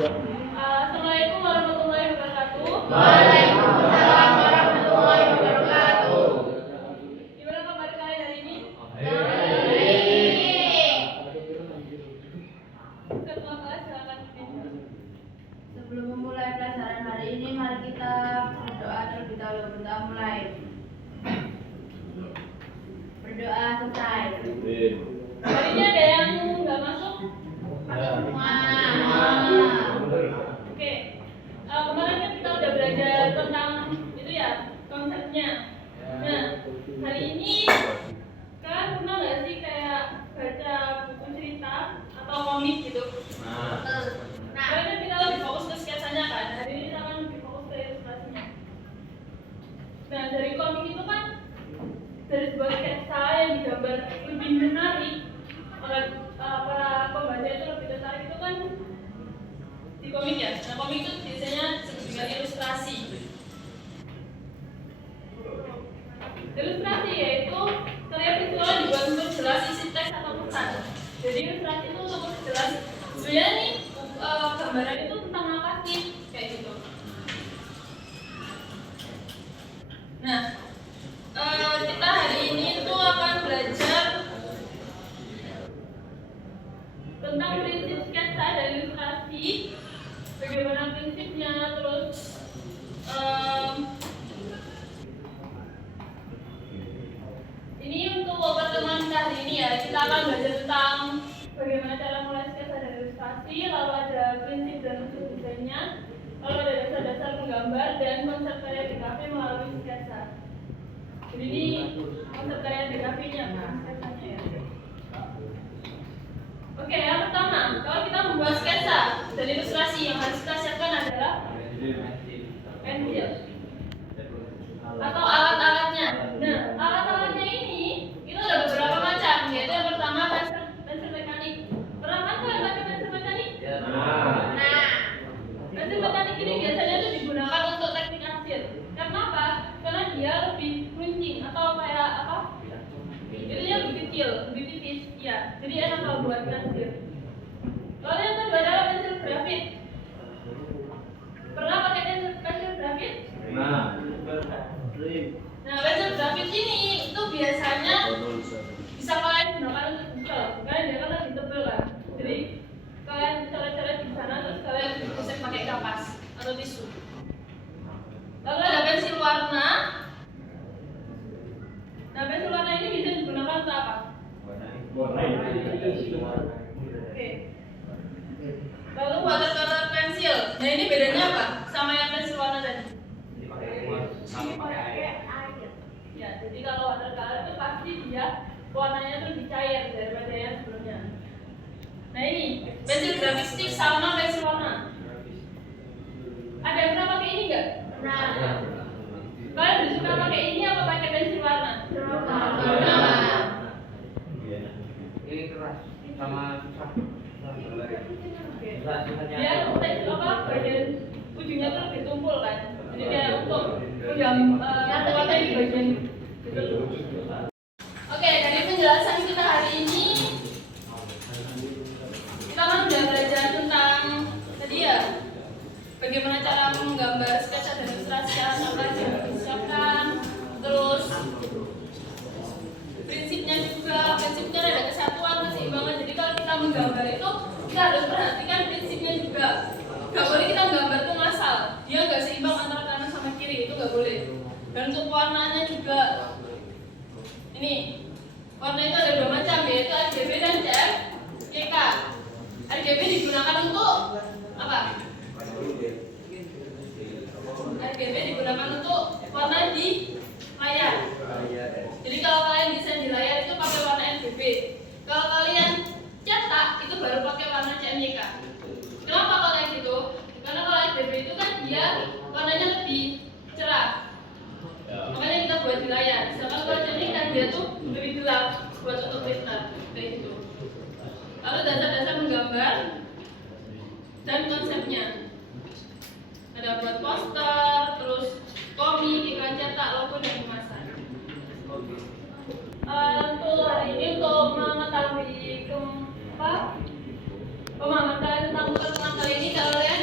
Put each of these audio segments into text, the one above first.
Assalamualaikum warahmatullahi wabarakatuh. Waalaikumsalam warahmatullahi wabarakatuh. Gimana kabar kalian hari ini? Ketua kelas silakan. Sebelum memulai pelajaran hari ini, mari kita berdoa terlebih dahulu. Kita mulai. Berdoa selesai. Hari ini ada yang nggak masuk? Semua. Oke. Kemarin kan kita udah belajar tentang itu ya, konsepnya. Nah, hari ini kalian pernah nggak sih kayak baca buku cerita atau komik gitu? Kemarin kan kita lebih fokus ke sketsanya kan, hari ini kita akan lebih fokus ke ilustrasinya. Nah, dari komik itu kan dari sebuah sketsa yang digambar lebih menarik oleh para pembaca itu lebih tertarik itu kan di komik ya. Nah, komik itu biasanya disebut dengan ilustrasi. Ilustrasi yaitu karya visual yang dibuat untuk jelas isi teks atau pesan. Jadi ilustrasi itu untuk jelas sebenarnya nih gambaran itu tentang apa sih kayak gitu. Nah, kita hari ini itu akan belajar tentang prinsip sketsa dan ilustrasi, bagaimana prinsipnya, terus ini untuk pertemuan kali ini ya, kita akan belajar tentang bagaimana cara mulai sketsa dan ilustrasi, lalu ada prinsip dan unsur desainnya, lalu ada dasar-dasar menggambar dan konsep karya DKV melalui sketsa. Jadi ini konsep karya DKV-nya, sketsanya ya. Oke, yang pertama, kalau kita membuat sketsa dan ilustrasi yang harus kita siapkan adalah pensil atau alat-alatnya. Nah, alat-alatnya ini itu ada beberapa macam, yaitu yang pertama pensil mekanik. Pernah kan kalian pakai pensil mekanik? Pensil mekanik ini biasanya itu digunakan untuk teknik arsir. Karena apa? Karena dia lebih runcing atau kayak apa? Itunya lebih kecil, lebih tipis, ya. Jadi enak kalau buat arsir. Lalu yang kedua adalah pensil grafit. Pernah pakai pensil grafit? Nah, pensil grafit ini itu biasanya bisa kalian gunakan untuk tebal, karena dia kan lebih tebal kan. Jadi kalian coret-coret di sana terus kalian bisa pakai kapas atau tisu. Lalu ada pensil warna. Nah, pensil warna ini bisa digunakan untuk apa? Oke. Lalu watercolor pensil. Nah, ini bedanya apa sama yang pensil warna tadi? Ya, jadi kalau watercolor itu pasti dia warnanya tuh lebih cair daripada yang sebelumnya. Nah, ini pensil grafik stick sama pensil warna. Ada yang pernah pakai ini nggak? Nah. Kalian lebih suka pakai ini apa pakai pensil warna? Ini keras sama susah. Dia teks apa bagian ujungnya tuh lebih tumpul kan. Jadi dia untuk warna di bagian gitu. Oke, dari penjelasan kita hari ini kita kan udah belajar tentang tadi ya bagaimana cara menggambar sketsa dan ilustrasi apa yang harus disiapkan, terus prinsipnya ada kesatuan, keseimbangan. Jadi kalau kita menggambar itu kita harus perhatikan prinsipnya juga. Gak boleh kita gambar tuh ngasal, dia gak seimbang antara kanan sama kiri, itu gak boleh. Dan untuk warnanya juga, ini warna itu ada dua macam, yaitu RGB dan CMYK. RGB digunakan untuk apa? RGB digunakan untuk warna di layar. Jadi kalau kalian desain di layar itu pakai warna RGB. Kalau kalian cetak itu baru pakai warna CMYK. Kenapa kalau kayak gitu? Karena kalau RGB itu kan dia warnanya lebih cerah. Makanya kita buat di layar. Sedangkan kalau CMYK dia tuh lebih gelap buat untuk printer kayak gitu. Lalu dasar-dasar menggambar dan konsepnya. Ada buat poster, terus komik, iklan cetak, logo dan kemasan. Untuk hari ini untuk mengetahui pemahaman kalian tentang pertemuan kali ini, kalian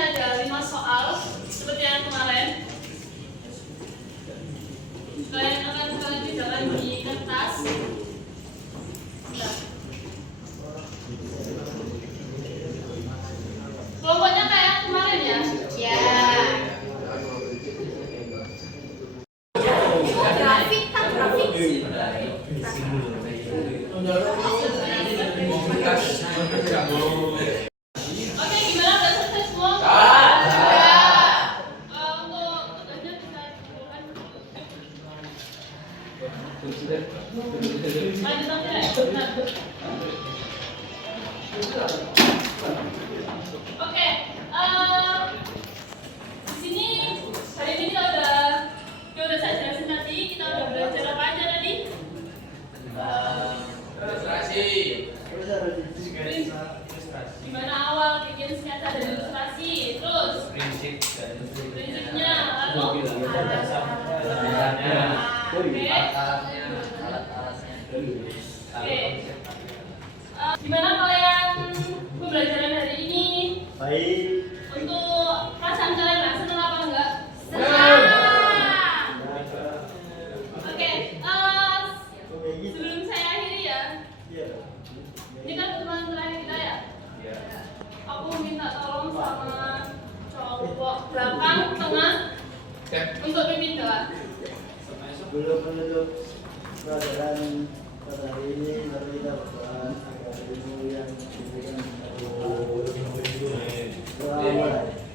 Prinsipnya lalu Alasannya. Oke. Alat-alatnya. Alat-alatnya. Oke. Gimana kalian pembelajaran hari ini? Baik. Untuk perasaan kalian lah, senang apa enggak? Senang. Oke, sebelum saya akhiri ya, ini kan pertemuan terakhir kita ya. Aku minta tolong sama cowok belakang, tengah, untuk pimpin doa. Sebelum menutup pelajaran pada hari ini, mari kita berdoa agar ilmu yang diberikan kepada Allah. Doa mulai.